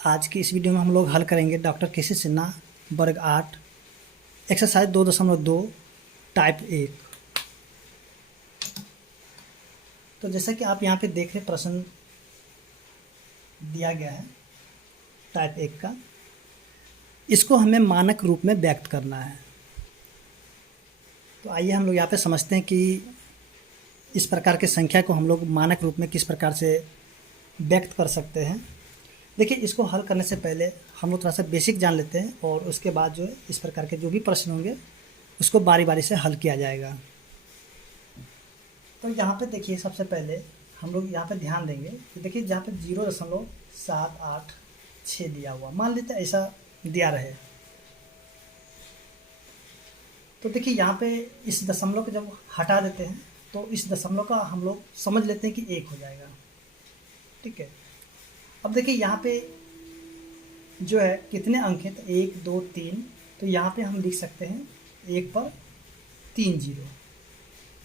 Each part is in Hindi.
आज की इस वीडियो में हम लोग हल करेंगे डॉक्टर केसी सिन्हा वर्ग 8 एक्सरसाइज 2.2 टाइप 1। तो जैसा कि आप यहाँ पे देख रहे प्रश्न दिया गया है टाइप 1 का, इसको हमें मानक रूप में व्यक्त करना है। तो आइए हम लोग यहाँ पे समझते हैं कि इस प्रकार के संख्या को हम लोग मानक रूप में किस प्रकार से व्यक्त कर सकते हैं। देखिए, इसको हल करने से पहले हम लोग थोड़ा सा बेसिक जान लेते हैं और उसके बाद जो है इस प्रकार के जो भी प्रश्न होंगे उसको बारी बारी से हल किया जाएगा। तो यहाँ पे देखिए, सबसे पहले हम लोग यहाँ पे ध्यान देंगे कि देखिए जहाँ पे 0.786 दिया हुआ, मान लेते हैं ऐसा दिया रहे, तो देखिए यहाँ पे इस दशमलव को जब हटा देते हैं तो इस दशमलव का हम लोग समझ लेते हैं कि 1 हो जाएगा। ठीक है, अब देखिए यहाँ पे जो है कितने अंक हैं, तो 1 2 3, तो यहाँ पे हम लिख सकते हैं 1 पर 3 जीरो,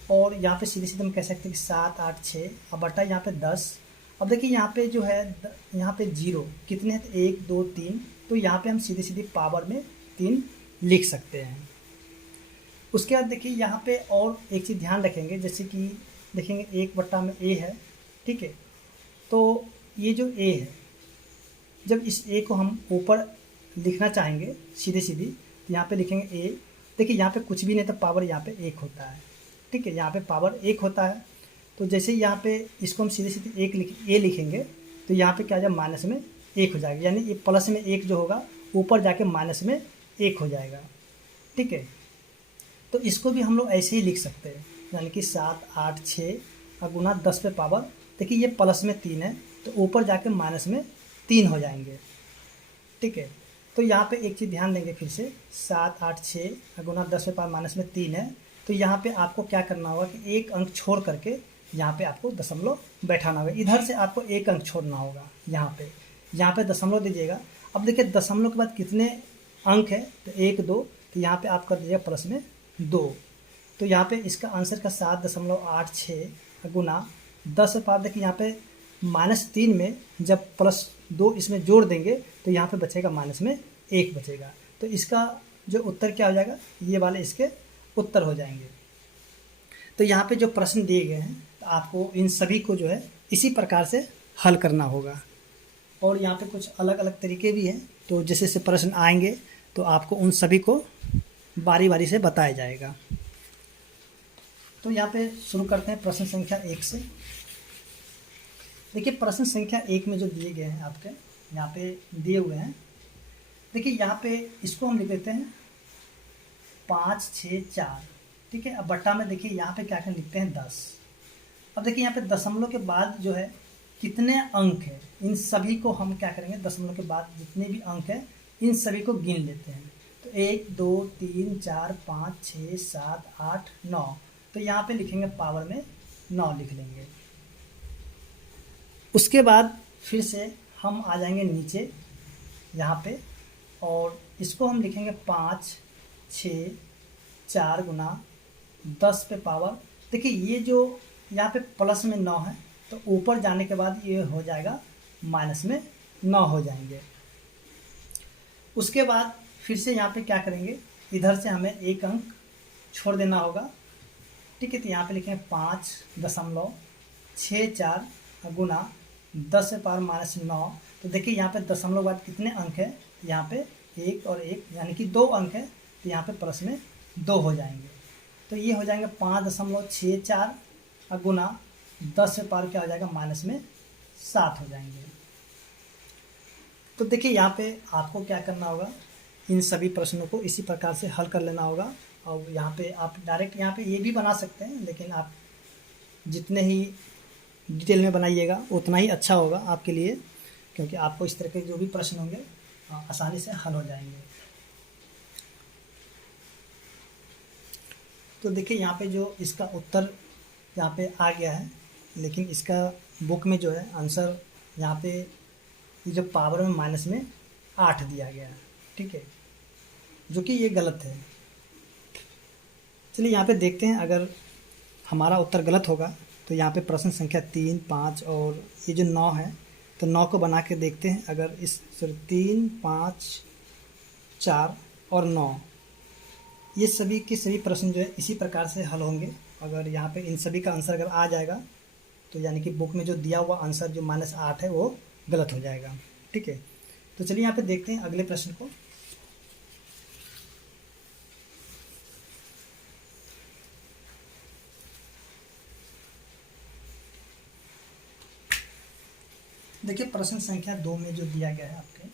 और यहाँ पे सीधे सीधे हम कह सकते हैं कि 7 8 6 अब बटा यहाँ पे 10। अब देखिए यहाँ पे जो है यहाँ पे जीरो कितने हैं, तो 1 2 3, तो यहाँ पे हम सीधे सीधे पावर में 3 लिख सकते हैं। उसके बाद देखिए यहाँ पे और एक चीज़ ध्यान रखेंगे, जैसे कि देखेंगे 1 बट्टा में a है। ठीक है, तो ये जो a है, जब इस a को हम ऊपर लिखना चाहेंगे सीधे सीधी, तो यहाँ पे लिखेंगे a। देखिए यहाँ पे कुछ भी नहीं, तो पावर यहाँ पे 1 होता है। ठीक है, यहाँ पे पावर 1 होता है, तो जैसे यहाँ पे इसको हम सीधे सीधे a लिखेंगे तो यहाँ पे क्या हो जाएगा, माइनस में 1 हो जाएगा, यानी ये प्लस में 1 जो होगा ऊपर जाके माइनस में 1 हो जाएगा। ठीक है, तो इसको भी हम लोग ऐसे ही लिख सकते हैं, यानी कि 7 8 6 और गुना 10 पे पावर, देखिए ये प्लस में 3 है तो ऊपर जाके माइनस में 3 हो जाएंगे। ठीक है, तो यहाँ पे एक चीज़ ध्यान देंगे फिर से, 7 8 6 और गुना 10 पे पावर माइनस में 3 है, तो यहाँ पे आपको क्या करना होगा कि एक अंक छोड़ करके यहाँ पे आपको दशमलव बैठाना होगा। इधर से आपको एक अंक छोड़ना होगा, यहाँ पे दशमलव दीजिएगा। अब देखिए दशमलव के बाद कितने अंक है, तो 1 2, तो यहाँ पे आप कर दीजिएगा प्लस में 2, तो यहाँ पे इसका आंसर का 7.86 गुना 10 पे पावर, देखिए यहाँ पे -3 में जब +2 इसमें जोड़ देंगे तो यहाँ पे बचेगा माइनस में 1 बचेगा, तो इसका जो उत्तर क्या हो जाएगा, ये वाले इसके उत्तर हो जाएंगे। तो यहाँ पे जो प्रश्न दिए गए हैं तो आपको इन सभी को जो है इसी प्रकार से हल करना होगा, और यहाँ पे कुछ अलग अलग तरीके भी हैं, तो जैसे जैसे प्रश्न आएंगे तो आपको उन सभी को बारी बारी से बताया जाएगा। तो यहाँ पे शुरू करते हैं प्रश्न संख्या 1 से। देखिए प्रश्न संख्या 1 में जो दिए गए हैं आपके यहाँ पे दिए हुए हैं, देखिए यहाँ पे इसको हम लिख देते हैं 5 6 4। ठीक है, अब बट्टा में देखिए यहाँ पे क्या लिखते हैं 10। अब देखिए यहाँ पे दशमलव के बाद जो है कितने अंक है, इन सभी को हम क्या करेंगे, दशमलव के बाद जितने भी अंक है इन सभी को गिन लेते हैं। तो 1 2 3 4 5 6 7 8 9, तो यहाँ पे लिखेंगे पावर में 9 लिख लेंगे। उसके बाद फिर से हम आ जाएंगे नीचे यहाँ पे, और इसको हम लिखेंगे 5 6 4 गुना 10 पे पावर, देखिए ये जो यहाँ पे प्लस में 9 है तो ऊपर जाने के बाद ये हो जाएगा माइनस में 9 हो जाएंगे। उसके बाद फिर से यहाँ पे क्या करेंगे, इधर से हमें एक अंक छोड़ देना होगा। ठीक है, तो यहाँ पे लिखेंगे 5.64 गुना 10 पे पावर माइनस 9, तो देखिए यहाँ पे दशमलव बाद कितने अंक है, तो यहाँ पे 1 और 1 यानी कि 2 अंक है, तो यहाँ पे प्लस में 2 हो जाएंगे, तो ये हो जाएंगे 5.64 गुना 10 पे पावर क्या हो जाएगा, माइनस में 7 हो जाएंगे। तो देखिए यहाँ पे आपको क्या करना होगा, इन सभी प्रश्नों को इसी प्रकार से हल कर लेना होगा। और यहाँ पे आप डायरेक्ट यहाँ पे ये भी बना सकते हैं, लेकिन आप जितने ही डिटेल में बनाइएगा उतना ही अच्छा होगा आपके लिए, क्योंकि आपको इस तरह के जो भी प्रश्न होंगे आसानी से हल हो जाएंगे। तो देखिए यहाँ पे जो इसका उत्तर यहाँ पे आ गया है, लेकिन इसका बुक में जो है आंसर यहाँ पे ये जो पावर में माइनस में 8 दिया गया है। ठीक है, जो कि ये गलत है। चलिए यहाँ पे देखते हैं, अगर हमारा उत्तर गलत होगा तो यहाँ पे प्रश्न संख्या 3 5 और ये जो 9 है तो 9 को बना के देखते हैं। अगर इस 3, 5, 4 और 9 ये सभी के सभी प्रश्न जो है इसी प्रकार से हल होंगे। अगर यहाँ पे इन सभी का आंसर अगर आ जाएगा तो यानी कि बुक में जो दिया हुआ आंसर जो -8 है वो गलत हो जाएगा। ठीक है, तो चलिए यहाँ पे देखते हैं अगले प्रश्न को। देखिए प्रश्न संख्या 2 में जो दिया गया है आपके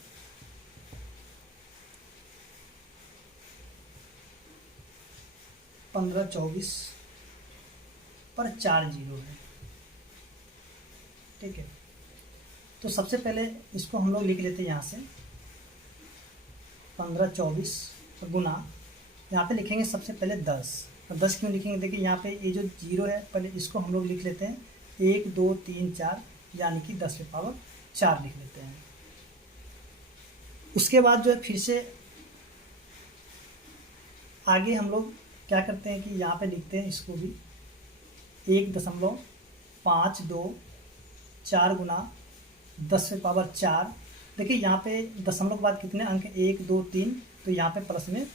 15, 24 पर 4 जीरो है। ठीक है, तो सबसे पहले इसको हम लोग लिख लेते हैं यहाँ से 15, 24 गुना, यहाँ पे लिखेंगे सबसे पहले 10। और 10 क्यों लिखेंगे, देखिए यहाँ पे ये जो जीरो है पहले इसको हम लोग लिख लेते हैं 1, 2, 3, 4 यानी कि 10 की पावर 4 लिख लेते हैं। उसके बाद जो है फिर से आगे हम लोग क्या करते हैं कि यहाँ पे लिखते हैं इसको भी 1.52 4 गुना 10 की पावर 4। देखिए यहाँ पे दशमलव के बाद कितने अंक हैं, 1, 2, 3, तो यहाँ पे प्लस में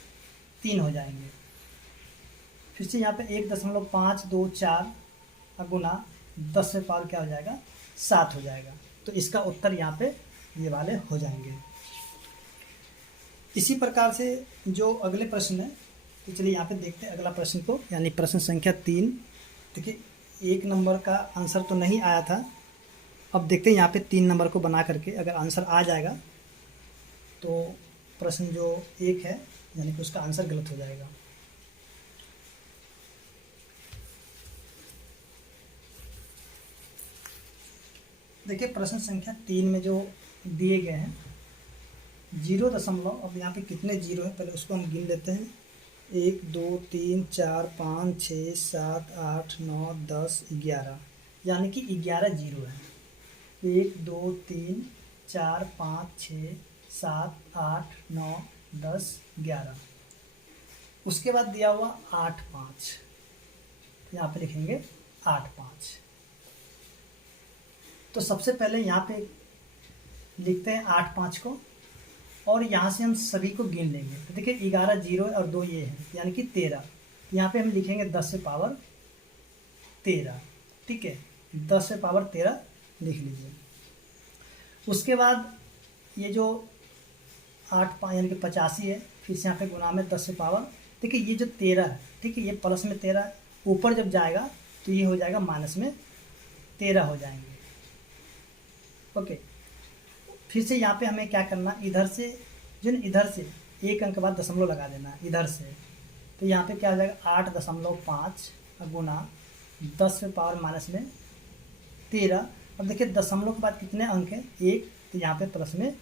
3 हो जाएंगे। फिर से यहाँ पे 1.524 गुना 10 की पावर क्या हो जाएगा, 7 हो जाएगा। तो इसका उत्तर यहाँ पे ये वाले हो जाएंगे। इसी प्रकार से जो अगले प्रश्न है, तो चलिए यहाँ पे देखते हैं अगला प्रश्न को, यानी प्रश्न संख्या 3। देखिए 1 नंबर का आंसर तो नहीं आया था, अब देखते हैं यहाँ पे 3 नंबर को बना करके अगर आंसर आ जाएगा तो प्रश्न जो 1 है यानी कि उसका आंसर गलत हो जाएगा। देखिए प्रश्न संख्या 3 में जो दिए गए हैं 0 अब यहाँ पे कितने जीरो हैं पहले उसको हम गिन लेते हैं। 1, 2, 3, 4, 5, 6, 7, 8, 9, 10, 11 यानी कि 11 जीरो है। 1, 2, 3, 4, 5, 6, 7, 8, 9, 10, 11। उसके बाद दिया हुआ 8, 5, यहाँ पे लिखेंगे 8, 5। तो सबसे पहले यहाँ पे लिखते हैं 8, 5 को और यहाँ से हम सभी को गिन लेंगे। तो देखिए 11 जीरो और 2 ये हैं यानी कि 13। यहाँ पे हम लिखेंगे 10 की पावर 13। ठीक है, 10 की पावर 13 लिख लीजिए। उसके बाद ये जो 8, 5 यानी कि 85 है, फिर से यहाँ पे गुना में 10 की पावर। देखिए ये जो 13 है, ठीक है, ये प्लस में 13 ऊपर जब जाएगा तो ये हो जाएगा माइनस में 13 हो जाएंगे। ओके, फिर से यहाँ पे हमें क्या करना, इधर से इधर से एक अंक के बाद दशमलव लगा देना है इधर से। तो यहाँ पे क्या हो जाएगा 8.5 गुना 10 की पावर माइनस में 13। अब देखिए दशमलव के बाद कितने अंक हैं, 1, तो यहाँ पे प्लस में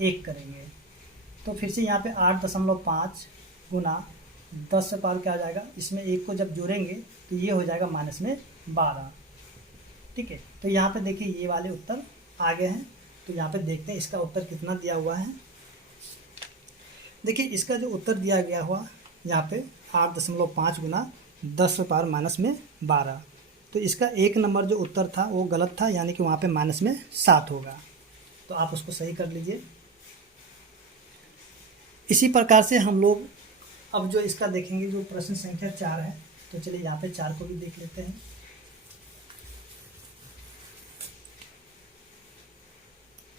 1 करेंगे। तो फिर से यहाँ पे 8.5 गुना 10 की पावर क्या हो जाएगा, इसमें 1 को जब जोड़ेंगे तो ये हो जाएगा माइनस में 12। ठीक है, तो यहाँ पे देखिए ये वाले उत्तर आ गए हैं। तो यहाँ पे देखते हैं इसका उत्तर कितना दिया हुआ है। देखिए इसका जो उत्तर दिया गया हुआ यहाँ पे 8.5 गुना 10 की पावर माइनस में 12। तो इसका 1 नंबर जो उत्तर था वो गलत था, यानी कि वहाँ पे माइनस में 7 होगा। तो आप उसको सही कर लीजिए। इसी प्रकार से हम लोग अब जो इसका देखेंगे जो प्रश्न संख्या 4 है, तो चलिए यहाँ पे 4 को भी देख लेते हैं।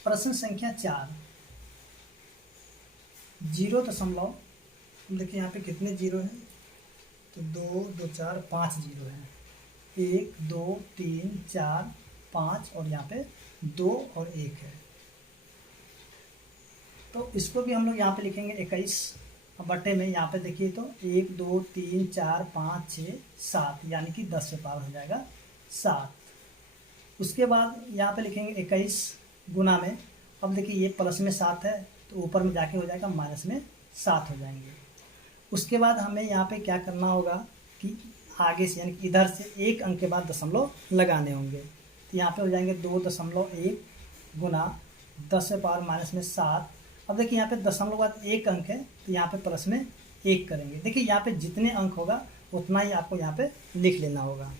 प्रश्न संख्या 4 0 देखिए यहाँ पे कितने जीरो हैं, तो 2, 2, 4, 5 जीरो हैं। 1, 2, 3, 4, 5 और यहाँ पे 2 और 1 है। तो इसको भी हम लोग यहाँ पे लिखेंगे 21 बटे में, यहाँ पे देखिए तो 1, 2, 3, 4, 5, 6, 7 यानी कि 10 की पावर हो जाएगा 7। उसके बाद यहाँ पे लिखेंगे 21 गुना में, अब देखिए ये प्लस में 7 है तो ऊपर में जाके हो जाएगा माइनस में 7 हो जाएंगे। उसके बाद हमें यहाँ पे क्या करना होगा कि आगे से यानी कि इधर से 1 अंक के बाद दशमलव लगाने होंगे। तो यहाँ पे हो जाएंगे 2.1 गुना 10 की पावर माइनस में 7। अब देखिए यहाँ पे दशमलव के बाद 1 अंक है तो यहाँ पे प्लस में 1 करेंगे। देखिए यहाँ पे जितने अंक होगा उतना ही आपको यहाँ पे लिख लेना होगा।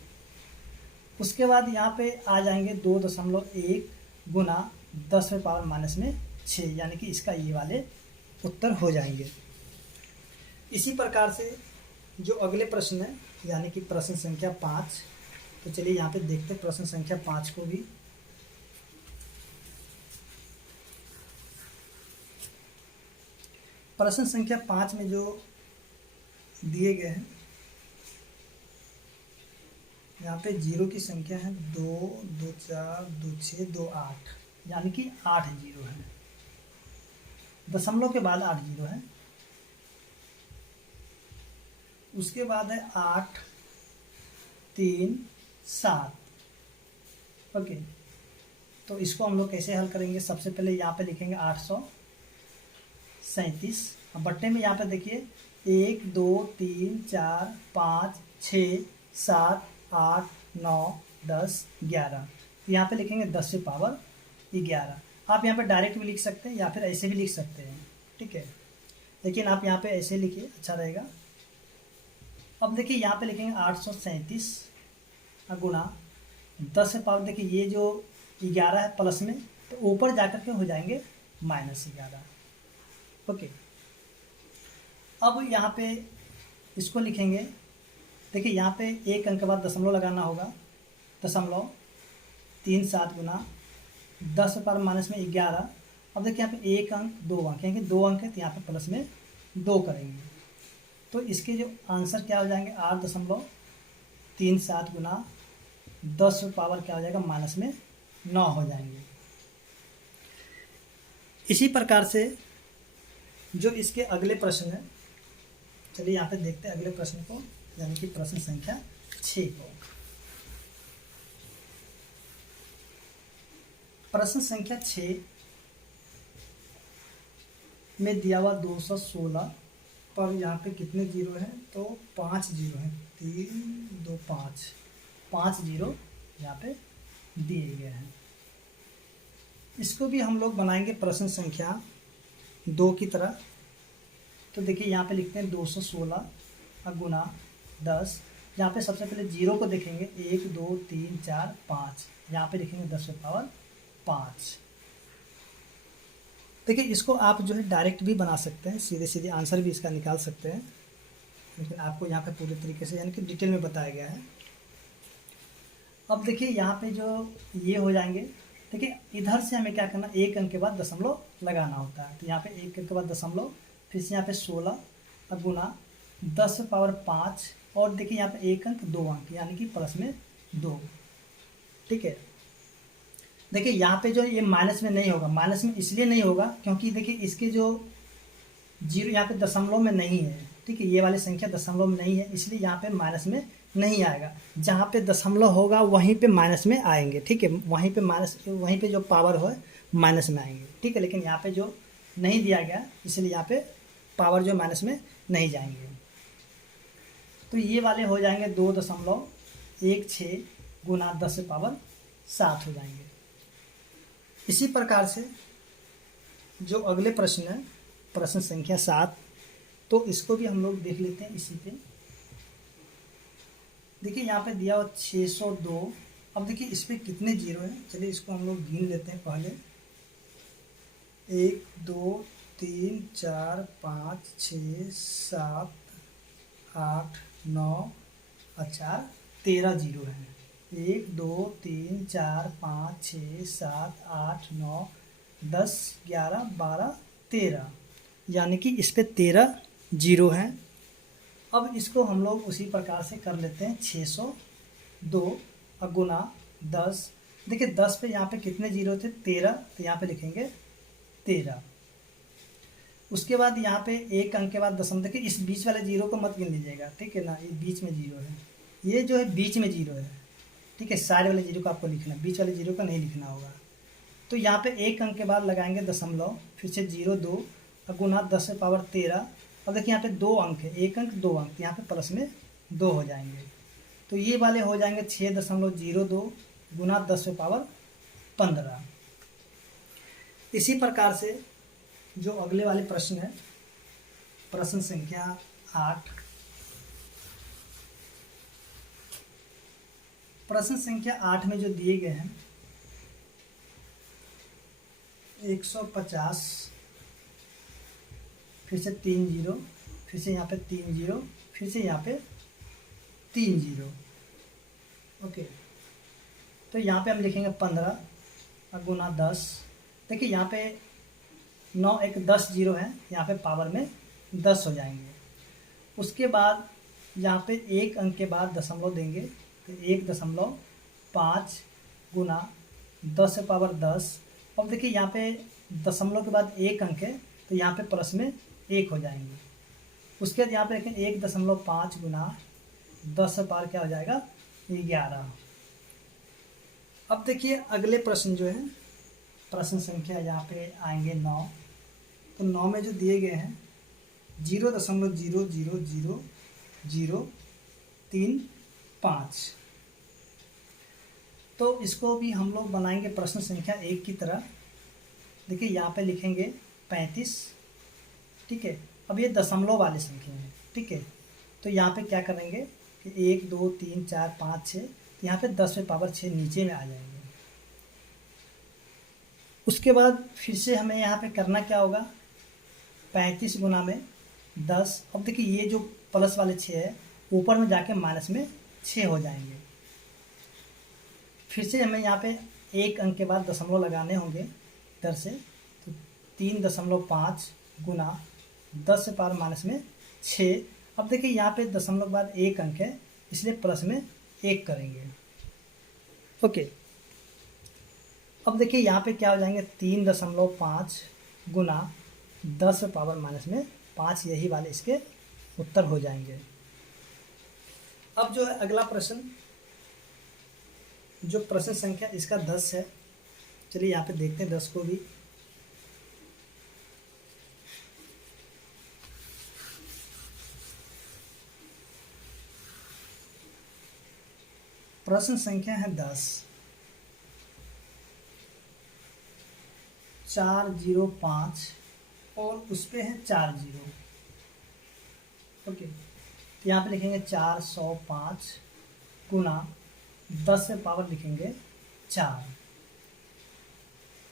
उसके बाद यहाँ पे आ जाएंगे 2.1 गुना 10⁻⁻6, यानी कि इसका ये वाले उत्तर हो जाएंगे। इसी प्रकार से जो अगले प्रश्न है यानी कि प्रश्न संख्या 5, तो चलिए यहाँ पे देखते हैं प्रश्न संख्या 5 को भी। प्रश्न संख्या 5 में जो दिए गए हैं, यहाँ पे जीरो की संख्या है 2, 2, 4, 2, 6, 2, 8, यानी कि 8 जीरो है। दशमलव के बाद 8 जीरो है। उसके बाद है 8, 3, 7। ओके, तो इसको हम लोग कैसे हल करेंगे? सबसे पहले यहाँ पे लिखेंगे 837। अब बट्टे में यहाँ पे देखिए 1, 2, 3, 4, 5, 6, 7, 8, 9, 10, 11। यहाँ पे लिखेंगे 10⁻11। आप यहाँ पे डायरेक्ट भी लिख सकते हैं या फिर ऐसे भी लिख सकते हैं, ठीक है, लेकिन आप यहाँ पे ऐसे लिखिए, अच्छा रहेगा। अब देखिए यहाँ पे लिखेंगे 837 गुणा 10⁻, देखिए ये जो 11 है प्लस में, तो ऊपर जाकर के हो जाएंगे -11। ओके, अब यहाँ पे इसको लिखेंगे, देखिए यहाँ पे एक अंक के बाद दशमलव लगाना होगा, 0.37 गुना 10⁻11। अब देखिए यहाँ पे एक अंक, दो अंक, यानी कि 2 अंक है, तो यहाँ पे प्लस में 2 करेंगे, तो इसके जो आंसर क्या हो जाएंगे 8.37 गुना 10 पावर क्या हो जाएगा -9 हो जाएंगे। इसी प्रकार से जो इसके अगले प्रश्न है, चलिए यहाँ पे देखते हैं अगले प्रश्न को, यानी कि प्रश्न संख्या 6 को। प्रश्न संख्या 6 में दिया हुआ 216 पर यहाँ पे कितने जीरो हैं? तो 5 जीरो हैं, 3, 2, 5 जीरो यहाँ पे दिए गए हैं। इसको भी हम लोग बनाएंगे प्रश्न संख्या 2 की तरह। तो देखिए यहाँ पे लिखते हैं 216 गुना 10। यहाँ पे सबसे पहले जीरो को देखेंगे, 1, 2, 3, 4, 5, यहाँ पे लिखेंगे 10⁻5। देखिए इसको आप जो है डायरेक्ट भी बना सकते हैं, सीधे सीधे आंसर भी इसका निकाल सकते हैं, लेकिन आपको यहाँ पे पूरे तरीके से यानी कि डिटेल में बताया गया है। अब देखिए यहाँ पे जो ये हो जाएंगे, देखिए इधर से हमें क्या करना, एक अंक के बाद दशमलव लगाना होता है, तो यहाँ पे एक अंक के बाद दशमलव, फिर से यहाँ पे 16 गुना 10⁻5, और देखिए यहाँ पे एक अंक, 2 अंक, यानी कि प्लस में 2, ठीक है। देखिए यहाँ पे जो ये माइनस में नहीं होगा, माइनस में इसलिए नहीं होगा क्योंकि देखिए इसके जो जीरो यहाँ पे दशमलव में नहीं है, ठीक है, ये वाली संख्या दशमलव में नहीं है, इसलिए यहाँ पे माइनस में नहीं आएगा। जहाँ पे दशमलव होगा वहीं पे माइनस में आएंगे, ठीक है, वहीं पे माइनस, वहीं पे जो पावर हो माइनस में आएंगे, ठीक है, लेकिन यहाँ पे जो नहीं दिया गया इसलिए यहाँ पे पावर जो माइनस में नहीं जाएंगे। तो ये वाले हो जाएंगे 2.16 गुना 10⁻7 हो जाएंगे। इसी प्रकार से जो अगले प्रश्न है प्रश्न संख्या 7, तो इसको भी हम लोग देख लेते हैं इसी पे। देखिए यहाँ पे दिया हुआ 602। अब देखिए इस पे कितने जीरो हैं, चलिए इसको हम लोग गिन लेते हैं पहले। 1, 2, 3, 4, 5, 6, 7, 8, 9 और 4, 13 जीरो हैं। 1, 2, 3, 4, 5, 6, 7, 8, 9, 10, 11, 12, 13, यानी कि इस पे 13 जीरो हैं। अब इसको हम लोग उसी प्रकार से कर लेते हैं, 602 गुना 10। देखिए 10 पे यहाँ पे कितने जीरो थे, 13, तो यहाँ पे लिखेंगे 13। उसके बाद यहाँ पे एक अंक के बाद दशम, देखिए इस बीच वाले जीरो को मत गिन लीजिएगा, ठीक है ना, ये बीच में जीरो है, ये जो है बीच में जीरो है, ठीक है, सारे वाले जीरो को आपको लिखना, बीच वाले जीरो का नहीं लिखना होगा। तो यहाँ पे एक अंक के बाद लगाएंगे दशमलव, फिर से 02 गुना 10⁻13। अब देखिए यहाँ पे 2 अंक है, एक अंक 2 अंक, यहाँ पे प्लस में 2 हो जाएंगे, तो ये वाले हो जाएंगे 6.02 गुना 10⁻15। इसी प्रकार से जो अगले वाले प्रश्न है प्रश्न संख्या 8। प्रश्न संख्या 8 में जो दिए गए हैं, 150, फिर से 3 जीरो, फिर से यहाँ पे 3 जीरो, फिर से यहाँ पे 3 जीरो। ओके, तो यहाँ पे हम लिखेंगे 15 गुना 10। देखिए यहाँ पे 9 एक 10 जीरो है, यहाँ पे पावर में 10 हो जाएंगे। उसके बाद यहाँ पे एक अंक के बाद दशमलव देंगे, तो 1.5 गुना 10 से पावर 10। अब देखिए यहाँ पे दशमलव के बाद एक अंक है, तो यहाँ पे प्लस में 1 हो जाएंगे। उसके बाद यहाँ पे देखें 1.5 गुना 10 से पावर क्या हो जाएगा, 11। अब देखिए अगले प्रश्न जो है, प्रश्न संख्या यहाँ पे आएंगे 9। तो 9 में जो दिए गए हैं 0.000035, तो इसको भी हम लोग बनाएंगे प्रश्न संख्या 1 की तरह। देखिए यहाँ पे लिखेंगे 35, ठीक है। अब ये दशमलव वाली संख्या है, ठीक है। तो यहाँ पे क्या करेंगे कि 1 2 3 4 5 6, यहाँ पे 10 में पावर 6 नीचे में आ जाएंगे। उसके बाद फिर से हमें यहाँ पे करना क्या होगा, 35 गुना में 10। अब देखिए ये जो प्लस वाले 6 है ऊपर में जाके माइनस में 6 हो जाएंगे। फिर से हमें यहाँ पे एक अंक के बाद दशमलव लगाने होंगे इधर से, तो 3.5 गुना 10 से पावर माइनस में 6। अब देखिए यहाँ पे दशमलव के बाद एक अंक है, इसलिए प्लस में 1 करेंगे। ओके, अब देखिए यहाँ पे क्या हो जाएंगे, 3.5 गुना 10 से पावर माइनस में 5, यही वाले इसके उत्तर हो जाएंगे। अब जो है अगला प्रश्न, जो प्रश्न संख्या इसका 10 है। चलिए यहाँ पे देखते हैं 10 को भी। प्रश्न संख्या है 10, 405 और उस पे है 4 जीरो। ओके, यहाँ पे लिखेंगे 405 गुना 10 से पावर लिखेंगे 4।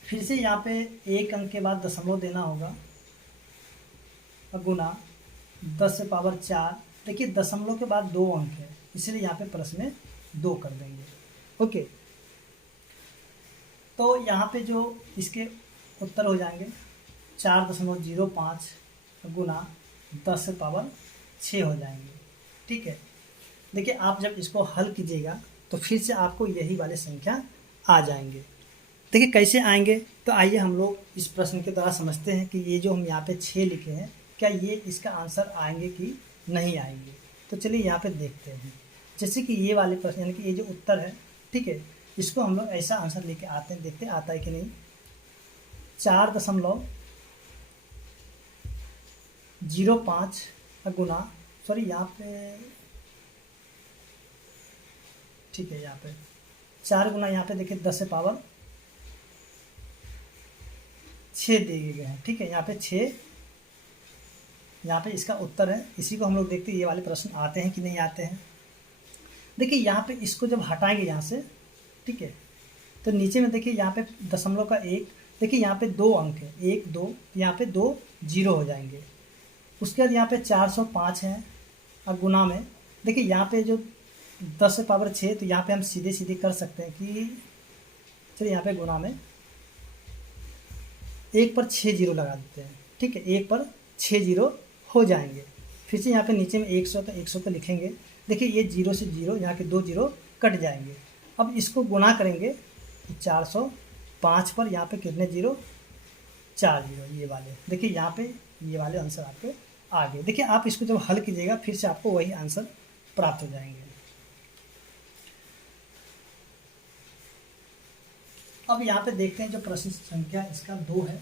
फिर से यहाँ पे एक अंक के बाद दशमलव देना होगा, गुना 10 से पावर 4। देखिए दशमलव के बाद 2 अंक है, इसलिए यहाँ पे प्लस में 2 कर देंगे। ओके, तो यहाँ पे जो इसके उत्तर हो जाएंगे 4.05 गुना 10 से पावर 6 हो जाएंगे, ठीक है। देखिए आप जब इसको हल कीजिएगा तो फिर से आपको यही वाले संख्या आ जाएंगे। देखिए कैसे आएंगे, तो आइए हम लोग इस प्रश्न के द्वारा समझते हैं कि ये जो हम यहाँ पे 6 लिखे हैं, क्या ये इसका आंसर आएंगे कि नहीं आएंगे। तो चलिए यहाँ पे देखते हैं। जैसे कि ये वाले प्रश्न यानी कि ये जो उत्तर है, ठीक है, इसको हम लोग ऐसा आंसर लेके आते हैं, देखते हैं आता है कि नहीं। 4.05 गुना, सॉरी यहाँ पे, ठीक है, यहाँ पे 4 गुना, यहाँ पे देखिए 10 से पावर 6 दिए गए हैं, ठीक है। यहाँ पे 6, यहाँ पे इसका उत्तर है। इसी को हम लोग देखते हैं ये वाले प्रश्न आते हैं कि नहीं आते हैं। देखिए यहाँ पे इसको जब हटाएंगे यहाँ से, ठीक है, तो नीचे में देखिए यहाँ पे दशमलव का 1, देखिए यहाँ पे 2 अंक है, 1 2, यहाँ पे 2 जीरो हो जाएंगे। उसके बाद यहाँ पे 405 है और गुना में देखिए यहाँ पे जो 10 से पावर 6, तो यहाँ पे हम सीधे सीधे कर सकते हैं कि चलिए यहाँ पे गुना में 1 पर 6 जीरो लगा देते हैं, ठीक है, 1 पर 6 जीरो हो जाएंगे। फिर से यहाँ पे नीचे में 100, तो 100 पे लिखेंगे। देखिए ये 0 से 0, यहाँ के 2 जीरो कट जाएंगे। अब इसको गुना करेंगे तो 405 पर यहाँ पे कितने जीरो, 4 जीरो, ये वाले। देखिए यहाँ पे ये वाले आंसर आपके आ गए। देखिए आप इसको जब हल कीजिएगा फिर से आपको वही आंसर प्राप्त हो जाएंगे। अब यहाँ पे देखते हैं जो प्रश्न संख्या इसका 2 है।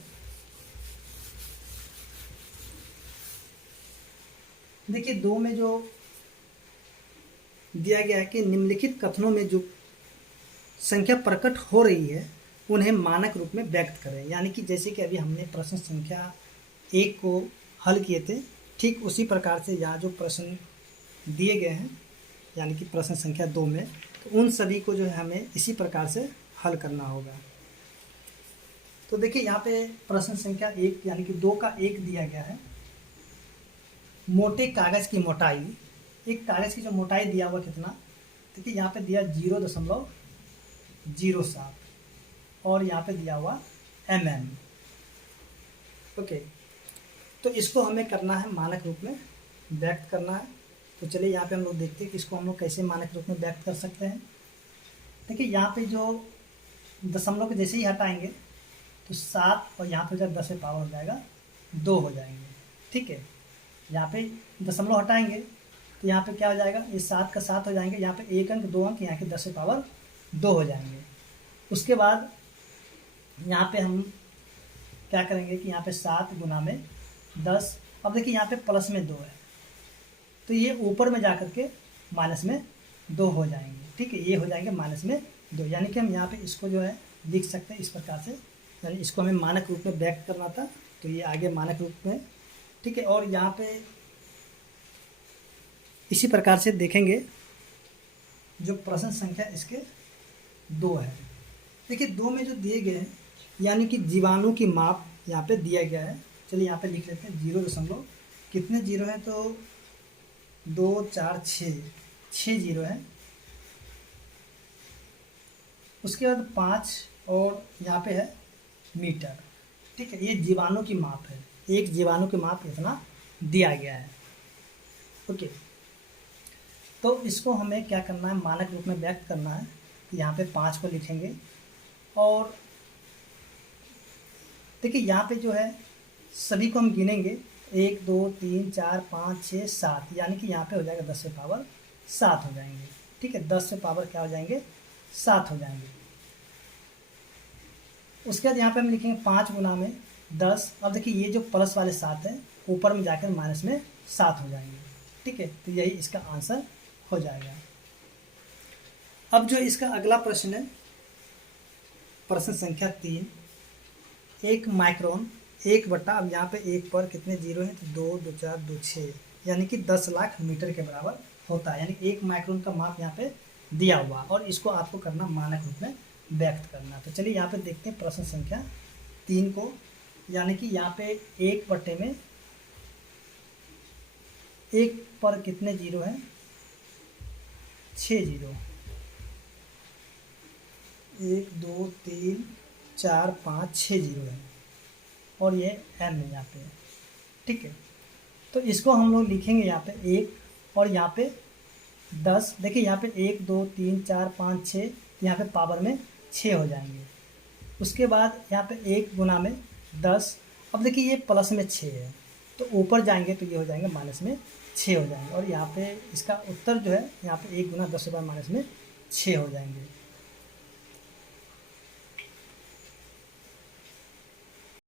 देखिए 2 में जो दिया गया है कि निम्नलिखित कथनों में जो संख्या प्रकट हो रही है उन्हें मानक रूप में व्यक्त करें। यानी कि जैसे कि अभी हमने प्रश्न संख्या 1 को हल किए थे, ठीक उसी प्रकार से यहाँ जो प्रश्न दिए गए हैं यानी कि प्रश्न संख्या 2 में, तो उन सभी को जो है हमें इसी प्रकार से हल करना होगा। तो देखिए यहाँ पे प्रश्न संख्या 1 यानी कि 2 का 1 दिया गया है। मोटे कागज की मोटाई, एक कागज की जो मोटाई दिया हुआ कितना, देखिए यहाँ पे दिया 0.07 और यहाँ पे दिया हुआ mm। ओके, तो इसको हमें करना है मानक रूप में व्यक्त करना है। तो चलिए यहाँ पे हम लोग देखते हैं कि इसको हम लोग कैसे मानक रूप में व्यक्त कर सकते हैं। देखिए यहाँ पे जो दशमलव को जैसे ही हटाएंगे तो 7 और यहाँ पे जब 10 पावर हो जाएगा 2 हो जाएंगे। ठीक है, यहाँ पे दशमलव हटाएंगे तो यहाँ पे क्या हो जाएगा, ये 7 का 7 हो जाएंगे, यहाँ पे 1 अंक 2 अंक, यहाँ के 10 पावर 2 हो जाएंगे। उसके बाद यहाँ पे हम क्या करेंगे कि यहाँ पे 7 गुना में 10, अब देखिए यहाँ पे प्लस में 2 है तो ये ऊपर में जा कर के माइनस में 2 हो जाएंगे। ठीक है, ये हो जाएंगे माइनस में 2, यानी कि हम यहाँ पे इसको जो है लिख सकते हैं इस प्रकार से, यानी इसको हमें मानक रूप में व्यक्त करना था तो ये आगे मानक रूप में। ठीक है, और यहाँ पे इसी प्रकार से देखेंगे जो प्रश्न संख्या इसके 2 है। देखिए 2 में जो दिए गए हैं यानी कि जीवाणु की माप यहाँ पे दिया गया है। चलिए यहाँ पे लिख लेते हैं 0 कितने जीरो हैं, तो 2 4 6 जीरो है। उसके बाद 5 और यहाँ पे है मीटर। ठीक है, ये जीवाणु की माप है, एक जीवाणु की माप इतना दिया गया है। ओके, तो इसको हमें क्या करना है, मानक रूप में व्यक्त करना है। यहाँ पे 5 को लिखेंगे और देखिए यहाँ पे जो है सभी को हम गिनेंगे 1 2 3 4 5 6 7, यानी कि यहाँ पे हो जाएगा 10 से पावर 7 हो जाएंगे। ठीक है, 10 से पावर क्या हो जाएंगे, 7 हो जाएंगे। उसके बाद यहाँ पे हम लिखेंगे 5 गुना में 10। अब देखिए ये जो प्लस वाले 7 है ऊपर में जाकर माइनस में 7 हो जाएंगे। ठीक है, तो यही इसका आंसर हो जाएगा। अब जो इसका अगला प्रश्न है, प्रश्न संख्या 3, 1 माइक्रोन 1/, अब यहाँ पे 1 पर कितने जीरो हैं, तो 2 2 4 2 6, यानी कि 10 लाख मीटर के बराबर होता है। यानी 1 माइक्रोन का माप यहाँ पे दिया हुआ और इसको आपको करना मानक रूप में व्यक्त करना। तो चलिए यहाँ पे देखते हैं प्रश्न संख्या 3 को, यानी कि यहाँ पे 1 में 1 पर कितने जीरो हैं, 6 जीरो, 1 2 3 4 5 6 जीरो है और ये एम है यहाँ पे। ठीक है, तो इसको हम लोग लिखेंगे यहाँ पे 1 और यहाँ पे 10। देखिए यहाँ पे 1 2 3 4 5 6, यहाँ पे पावर में 6 हो जाएंगे। उसके बाद यहाँ पे 1 गुना में 10, अब देखिए ये प्लस में 6 है तो ऊपर जाएंगे तो ये हो जाएंगे माइनस में 6 हो जाएंगे। और यहाँ पे इसका उत्तर जो है यहाँ पे 1 गुना 10 माइनस में 6 हो जाएंगे।